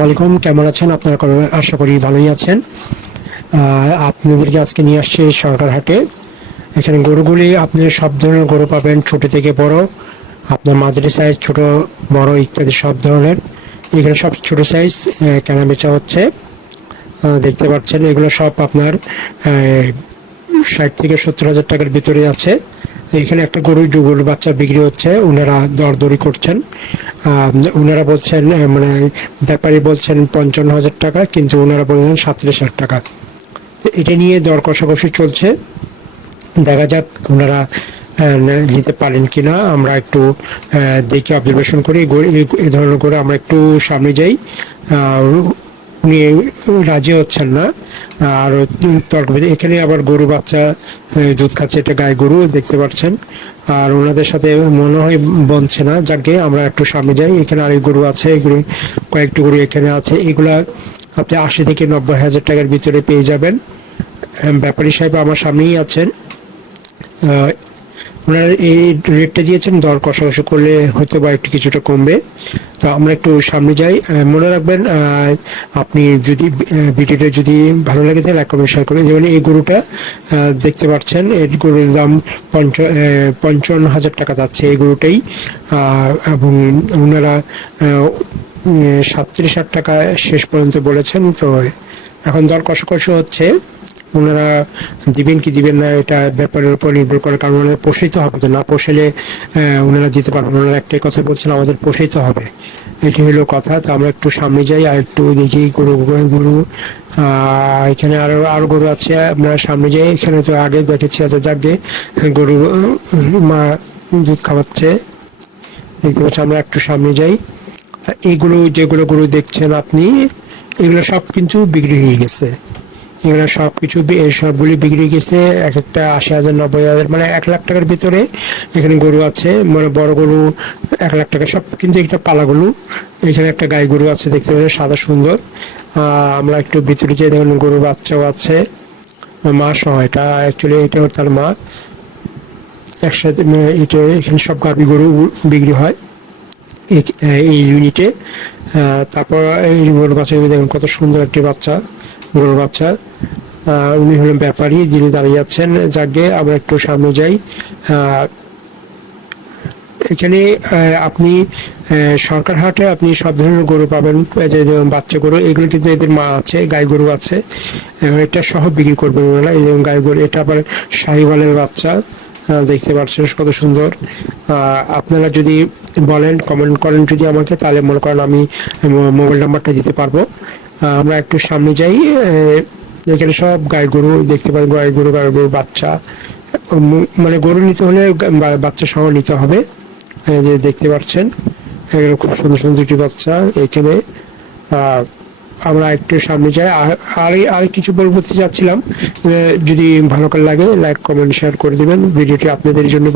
ওয়ালাইকুম কেমন আছেন? আপনারা আশা করি ভালোই আছেন। আপনাদেরকে আজকে নিয়ে আসছি সরকার হাটে এখানে গরুগুলি, আপনি সব ধরনের গরু পাবেন, ছোট থেকে বড়, আপনার মাঝারি সাইজ ছোট, বড় ইত্যাদি সব ধরনের। এখানে সব ছোট সাইজ কেনা বেচা হচ্ছে। দেখতে পাচ্ছেন, এগুলো সব আপনার ষাট থেকে সত্তর হাজার টাকার ভিতরে আছে। এখানে একটা গরুর গরুর বাচ্চা বিক্রি হচ্ছে ওনারা দরদরি করছেন। ওনারা বলছেন মানে ব্যাপারী বলছেন পঞ্চান্ন হাজার টাকা, কিন্তু ওনারা বললেন সাতত্রিশ হাজার টাকা। এটা নিয়ে দর কষাকষি চলছে। দেখা যাক ওনারা নিতে পারেন কিনা। আমরা একটু দেখে অবজারভেশন করি। এই ধরনের করে আমরা একটু সামনে যাই। উনি রাজি হচ্ছেন না। আর তর্ক এখানে আবার গরু বাচ্চা দুধ খাচ্ছে এটা গায়ে গরু দেখতে পাচ্ছেন। আর ওনাদের সাথে মনে হয় বনছে না। যাকে আমরা একটু সামনে যাই, এখানে আরেক গরু আছে, এগুলো কয়েকটি গরু এখানে আছে। এগুলা আপনি আশি থেকে নব্বই হাজার টাকার ভিতরে পেয়ে যাবেন। ব্যাপারী সাহেব আমার সামনেই আছেন। ওনারা এই রেটটা দিয়েছেন, দর কষাকষি করলে হয়তো বা একটু কিছুটা কমবে। তো আমরা একটু সামনে যাই। মনে রাখবেন আপনি যদি ভিডিওটা যদি ভালো লাগে, তাহলে লাইক কমেন্ট শেয়ার করবেন। যেমন এই গরুটা দেখতে পাচ্ছেন, এই গরুর দাম পঞ্চ পঞ্চান্ন হাজার টাকা যাচ্ছে এই গরুটাই। এবং ওনারা সাতত্রিশ হাজার টাকা শেষ পর্যন্ত বলেছেন। তো এখন দর কষাকষি হচ্ছে। ওনারা দিবেন কি দিবেন না, এটা ব্যাপারের উপর নির্ভর করে, কারণ ওনারা পোষাইতে হবে তো না পোষালে ওনারা দিতে পারবেন ওনারা একটাই কথা বলছেন আমাদের পোষাইতে হবে। এটি হলো কথা, তো আমরা একটু সামনে যাই আর একটু দেখি গরু গরু এখানে আরও আরও গরু আছে, আমরা সামনে যাই। এখানে তো আগে দেখেছি আচ্ছা যাকে গরু, মা দুধ খাওয়াচ্ছে। দেখতে পাচ্ছি, আমরা একটু সামনে যাই। এইগুলো যেগুলো গরু দেখছেন আপনি, এগুলো সব কিন্তু বিক্রি হয়ে গেছে। এগুলো সব কিছু সবগুলি বিক্রি গেছে এক একটা আশি হাজার নব্বই হাজার মানে এক লাখ টাকার ভিতরে এখানে গরু আছে। মানে বড় গরু এক লাখ টাকা সব কিন্তু একটা পালা গরু। এখানে একটা গাই গরু আছে দেখতে পাচ্ছি সাদা সুন্দর। আমরা একটু ভিতরে যে দেখুন গরুর বাচ্চাও আছে। মা সহ এটা অ্যাকচুয়ালি এটা তার মা। একসাথে উম, এটা এখানে সব গাভি গরু বিক্রি হয় এই- ইউনিটে তারপর এই গরুর বাচ্চা দেখুন কত সুন্দর একটি বাচ্চা গরুর বাচ্চা। উনি হলেন ব্যাপারী, যিনি দাঁড়িয়ে আছেন যাকে আমরা একটু সামনে যাই। এখানে আপনি সরকার হাটে আপনি সব ধরনের গরু পাবেন যে, যেমন বাচ্চা গরু, এগুলো কিন্তু এদের মা আছে, গাই গরু আছে। এটা সহ বিক্রি করবেন ওনারা, এই যেমন গাই গরু, এটা আবার শাহিওয়ালের বাচ্চা দেখতে পাচ্ছেন কত সুন্দর। আপনারা যদি বলেন কমেন্ট করেন যদি আমাকে, তাহলে মনে করেন আমি মোবাইল নাম্বারটা দিতে পারব। আমরা একটু সামনে যাই এখানে সব গাই গরু দেখতে পারেন, গাই গরু গাই গরু বাচ্চা। মানে গরু নিতে হলে বাচ্চা সহ নিতে হবে। যে দেখতে পাচ্ছেন এগুলো খুব সুন্দর সুন্দর দুটি বাচ্চা এখানে। আমরা একটু সামনে যাই। আর, আর- কিছু বলব চাচ্ছিলাম যদি ভালো লাগে লাইক কমেন্ট শেয়ার করে দিবেন। ভিডিওটি আপনাদের জন্য